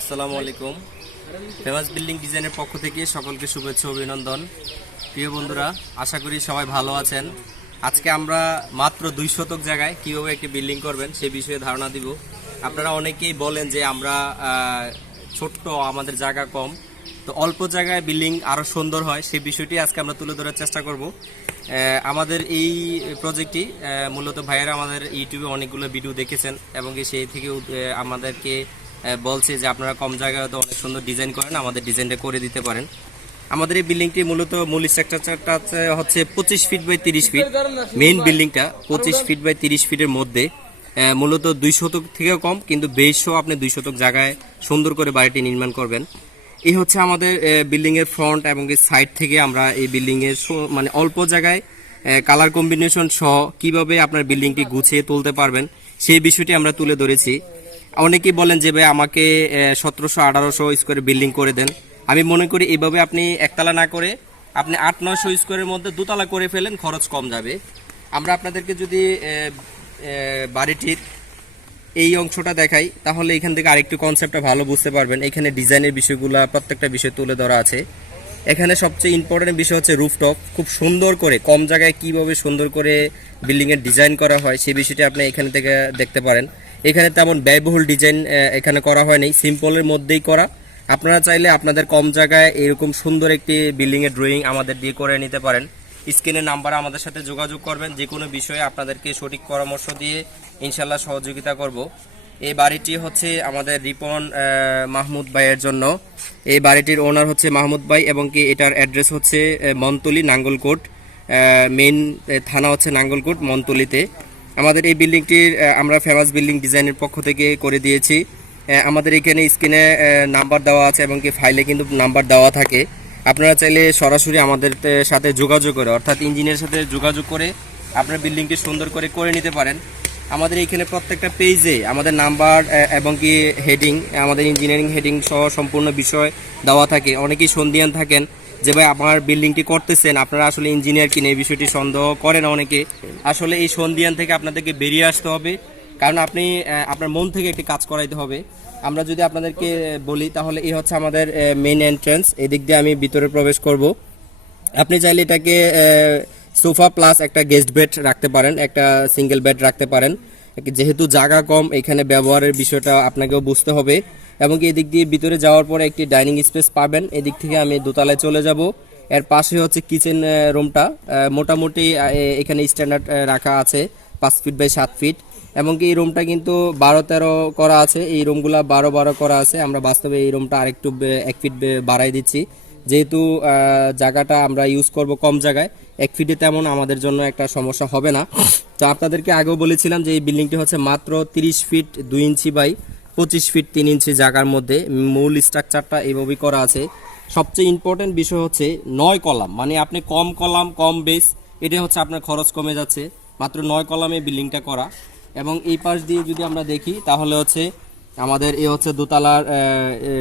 আসসালামু আলাইকুম। Famous building ডিজাইনের পক্ষ থেকে সকলকে শুভেচ্ছা, অভিনন্দন। প্রিয় বন্ধুরা, আশা করি সবাই ভালো আছেন। আজকে আমরা মাত্র দুই শতক জায়গায় কীভাবে একটি বিল্ডিং করবেন সে বিষয়ে ধারণা দিব। আপনারা অনেকেই বলেন যে আমরা ছোট্ট, আমাদের জায়গা কম। তো অল্প জায়গায় বিল্ডিং আরও সুন্দর হয় সেই বিষয়টি আজকে আমরা তুলে ধরার চেষ্টা করব। আমাদের এই প্রজেক্টটি মূলত ভাইয়েরা আমাদের ইউটিউবে অনেকগুলো ভিডিও দেখেছেন এবং সেই থেকে আমাদেরকে বলছে যে আপনারা কম জায়গায় তো অনেক সুন্দর ডিজাইন করেন, আমাদের ডিজাইনটা করে দিতে পারেন। আমাদের এই বিল্ডিংটি মূলত মূল স্ট্রাকচারটা হচ্ছে পঁচিশ ফিট বাই তিরিশ ফিট মেইন বিল্ডিংটা পঁচিশ ফিট বাই তিরিশ ফিটের মধ্যে মূলত দুই শতক থেকেও কম, কিন্তু বেশও আপনি দুই শতক জায়গায় সুন্দর করে বাড়িটি নির্মাণ করবেন। এই হচ্ছে আমাদের বিল্ডিং এর ফ্রন্ট এবং সাইড থেকে আমরা এই বিল্ডিং এর মানে অল্প জায়গায় কালার কম্বিনেশন সহ কীভাবে আপনার বিল্ডিংটি গুছিয়ে তুলতে পারবেন, সেই বিষয়টি আমরা তুলে ধরেছি। অনেকেই বলেন যে ভাই আমাকে সতেরোশো, আঠারোশো স্কোয়ার বিল্ডিং করে দেন। আমি মনে করি এইভাবে আপনি একতলা না করে আপনি আট, নয়শো স্কোয়ারের মধ্যে দুতলা করে ফেলেন, খরচ কম যাবে। আমরা আপনাদেরকে যদি বাড়িটির এই অংশটা দেখাই, তাহলে এখান থেকে আরেকটু কনসেপ্টটা ভালো বুঝতে পারবেন। এখানে ডিজাইনের বিষয়গুলো, প্রত্যেকটা বিষয় তুলে ধরা আছে। এখানে সবচেয়ে ইম্পর্টেন্ট বিষয় হচ্ছে রুফটপ খুব সুন্দর করে, কম জায়গায় কীভাবে সুন্দর করে বিল্ডিংয়ের ডিজাইন করা হয় সেই বিষয়টি আপনি এখানে থেকে দেখতে পারেন। এখানে তেমন ব্যয়বহুল ডিজাইন এখানে করা হয়নি। সিম্পলের মধ্যেই করা। আপনারা চাইলে আপনাদের কম জায়গায় এরকম সুন্দর একটি বিল্ডিং এর ড্রয়িং আমাদের দিয়ে করে নিতে পারেন। স্ক্রিনের নাম্বার আমাদের সাথে যোগাযোগ করবেন। যে কোনো বিষয়ে আপনাদেরকে সঠিক পরামর্শ দিয়ে ইনশাল্লাহ সহযোগিতা করব। এই বাড়িটি হচ্ছে আমাদের রিপন মাহমুদ ভাইয়ের জন্য। এই বাড়িটির ওনার হচ্ছে মাহমুদ ভাই এবং কি এটার অ্যাড্রেস হচ্ছে মনতলি নাঙ্গলকোট মেইন থানা হচ্ছে নাঙ্গলকোট মনতলিতে আমাদের এই বিল্ডিংটির আমরা ফেমাস বিল্ডিং ডিজাইনের পক্ষ থেকে করে দিয়েছি। আমাদের এখানে স্ক্রিনে নাম্বার দেওয়া আছে এবং কি ফাইলে কিন্তু নাম্বার দেওয়া থাকে। আপনারা চাইলে সরাসরি আমাদের সাথে যোগাযোগ করে, অর্থাৎ ইঞ্জিনিয়ারের সাথে যোগাযোগ করে আপনার বিল্ডিংটি সুন্দর করে করে নিতে পারেন। আমাদের এখানে প্রত্যেকটা পেজে আমাদের নাম্বার এবং কি হেডিং, আমাদের ইঞ্জিনিয়ারিং হেডিং সহ সম্পূর্ণ বিষয় দেওয়া থাকে। অনেকেই সন্ধিয়ান থাকেন যে ভাই আমার বিল্ডিংটি করতেছেন, আপনারা আসলে ইঞ্জিনিয়ার কিনে এই বিষয়টি সন্দেহ করেন অনেকে। আসলে এই সন্ধিয়ান থেকে আপনাদেরকে বেরিয়ে আসতে হবে, কারণ আপনি আপনার মন থেকে একটি কাজ করাইতে হবে। আমরা যদি আপনাদেরকে বলি, তাহলে এই হচ্ছে আমাদের মেইন এন্ট্রান্স এদিক দিয়ে আমি ভিতরে প্রবেশ করব। আপনি চাইলে এটাকে সোফা প্লাস একটা গেস্ট বেড রাখতে পারেন, একটা সিঙ্গেল বেড রাখতে পারেন। যেহেতু জায়গা কম, এখানে ব্যবহারের বিষয়টা আপনাকেও বুঝতে হবে। এবং এদিক দিয়ে ভিতরে যাওয়ার পরে একটি ডাইনিং স্পেস পাবেন। এদিক থেকে আমি দোতলায় চলে যাব। এর পাশে হচ্ছে কিচেন রুমটা। মোটামুটি এখানে স্ট্যান্ডার্ড রাখা আছে, পাঁচ ফিট বাই সাত ফিট। এবং এই রুমটা কিন্তু বারো তেরো করা আছে। এই রুমগুলা বারো বারো করা আছে। আমরা বাস্তবে এই রুমটা আরেকটু এক ফিট বাড়াই দিচ্ছি। যেহেতু জায়গাটা আমরা ইউজ করব কম জায়গায়, এক ফিটে তেমন আমাদের জন্য একটা সমস্যা হবে না। তো আপনাদেরকে আগেও বলেছিলাম যে এই বিল্ডিংটি হচ্ছে মাত্র তিরিশ ফিট দুই ইঞ্চি বাই। পঁচিশ ফিট তিন ইঞ্চি জায়গার মধ্যে মূল স্ট্রাকচারটা এইভাবেই করা আছে। সবচেয়ে ইম্পর্টেন্ট বিষয় হচ্ছে নয় কলাম মানে আপনি কম কলাম, কম বেস এটা হচ্ছে আপনার খরচ কমে যাচ্ছে। মাত্র নয় কলামে বিল্ডিংটা করা। এবং এই পাশ দিয়ে যদি আমরা দেখি, তাহলে হচ্ছে আমাদের এই হচ্ছে দোতলার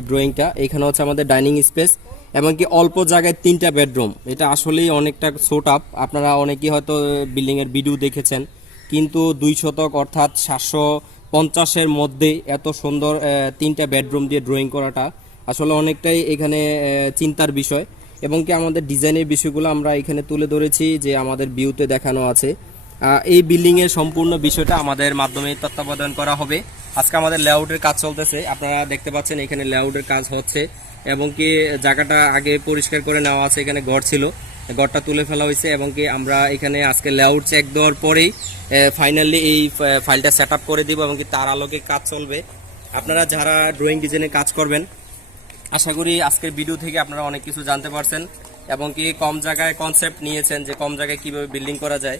ড্রয়িংটা এখানে হচ্ছে আমাদের ডাইনিং স্পেস এবং কি অল্প জায়গায় তিনটা বেডরুম এটা আসলেই অনেকটা ছোট আপ আপনারা অনেকেই হয়তো বিল্ডিং এর ভিডিও দেখেছেন। কিন্তু দুই শতক অর্থাৎ সাতশো পঞ্চাশের মধ্যে এত সুন্দর তিনটা বেডরুম দিয়ে ড্রয়িং করাটা আসলে অনেকটাই এখানে চিন্তার বিষয়। এবং কি আমাদের ডিজাইনের বিষয়গুলো আমরা এখানে তুলে ধরেছি যে আমাদের ভিউতে দেখানো আছে। এই বিল্ডিং এর সম্পূর্ণ বিষয়টা আমাদের মাধ্যমে তত্ত্বাবধান করা হবে। আজকে আমাদের লেআউটের কাজ চলতেছে। আপনারা দেখতে পাচ্ছেন এখানে লেআউটের কাজ হচ্ছে। এবং কি জায়গাটা আগে পরিষ্কার করে নেওয়া আছে, এখানে ঘর ছিল। ঘরটা তুলে ফেলা হয়েছে এবং কি আমরা এখানে আজকে লেআউট চেক দেওয়ার পরেই ফাইনালি এই ফাইলটা সেট করে দিব এবং কি তার আলোকে কাজ চলবে। আপনারা যারা ড্রয়িং ডিজাইনে কাজ করবেন, আশা করি আজকের ভিডিও থেকে আপনারা অনেক কিছু জানতে পারছেন এবং কি কম জায়গায় কনসেপ্ট নিয়েছেন যে কম জায়গায় কীভাবে বিল্ডিং করা যায়।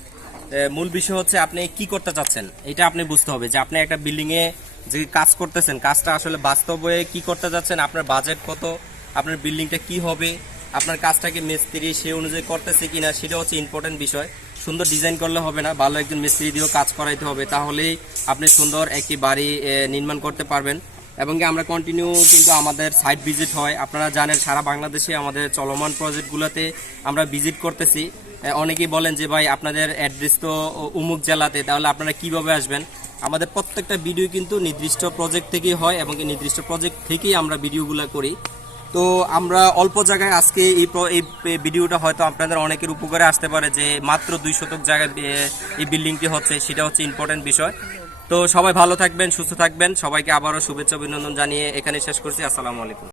মূল বিষয় হচ্ছে আপনি কি করতে চাচ্ছেন, এটা আপনি বুঝতে হবে যে আপনি একটা বিল্ডিংয়ে যে কাজ করতেছেন, কাজটা আসলে বাস্তবে কি করতে যাচ্ছেন, আপনার বাজেট কত, আপনার বিল্ডিংটা কি হবে আপনার কাজটাকে মিস্ত্রি সে অনুযায়ী করতেছে কিনা সেটা হচ্ছে ইম্পর্টেন্ট বিষয়। সুন্দর ডিজাইন করলে হবে না, ভালো একজন মিস্ত্রি দিয়েও কাজ করাইতে হবে, তাহলেই আপনি সুন্দর একটি বাড়ি নির্মাণ করতে পারবেন। এবং আমরা কন্টিনিউ কিন্তু আমাদের সাইট ভিজিট হয়। আপনারা জানেন সারা বাংলাদেশে আমাদের চলমান প্রজেক্টগুলোতে আমরা ভিজিট করতেছি। অনেকেই বলেন যে, ভাই, আপনাদের অ্যাড্রেস তো উমুক জেলাতে, তাহলে আপনারা কীভাবে আসবেন? আমাদের প্রত্যেকটা ভিডিও কিন্তু নির্দিষ্ট প্রজেক্ট থেকেই হয় এবং নির্দিষ্ট প্রজেক্ট থেকেই আমরা ভিডিওগুলো করি। তো আমরা অল্প জায়গায় আজকে এই এই ভিডিওটা হয়তো আপনাদের অনেকের উপকারে আসতে পারে যে মাত্র দুই শতক জায়গায় এই বিল্ডিংটি হচ্ছে, সেটা হচ্ছে ইম্পর্টেন্ট বিষয়। তো সবাই ভালো থাকবেন, সুস্থ থাকবেন। সবাইকে আবারও শুভেচ্ছা, অভিনন্দন জানিয়ে এখানে শেষ করছি। আসসালামু আলাইকুম।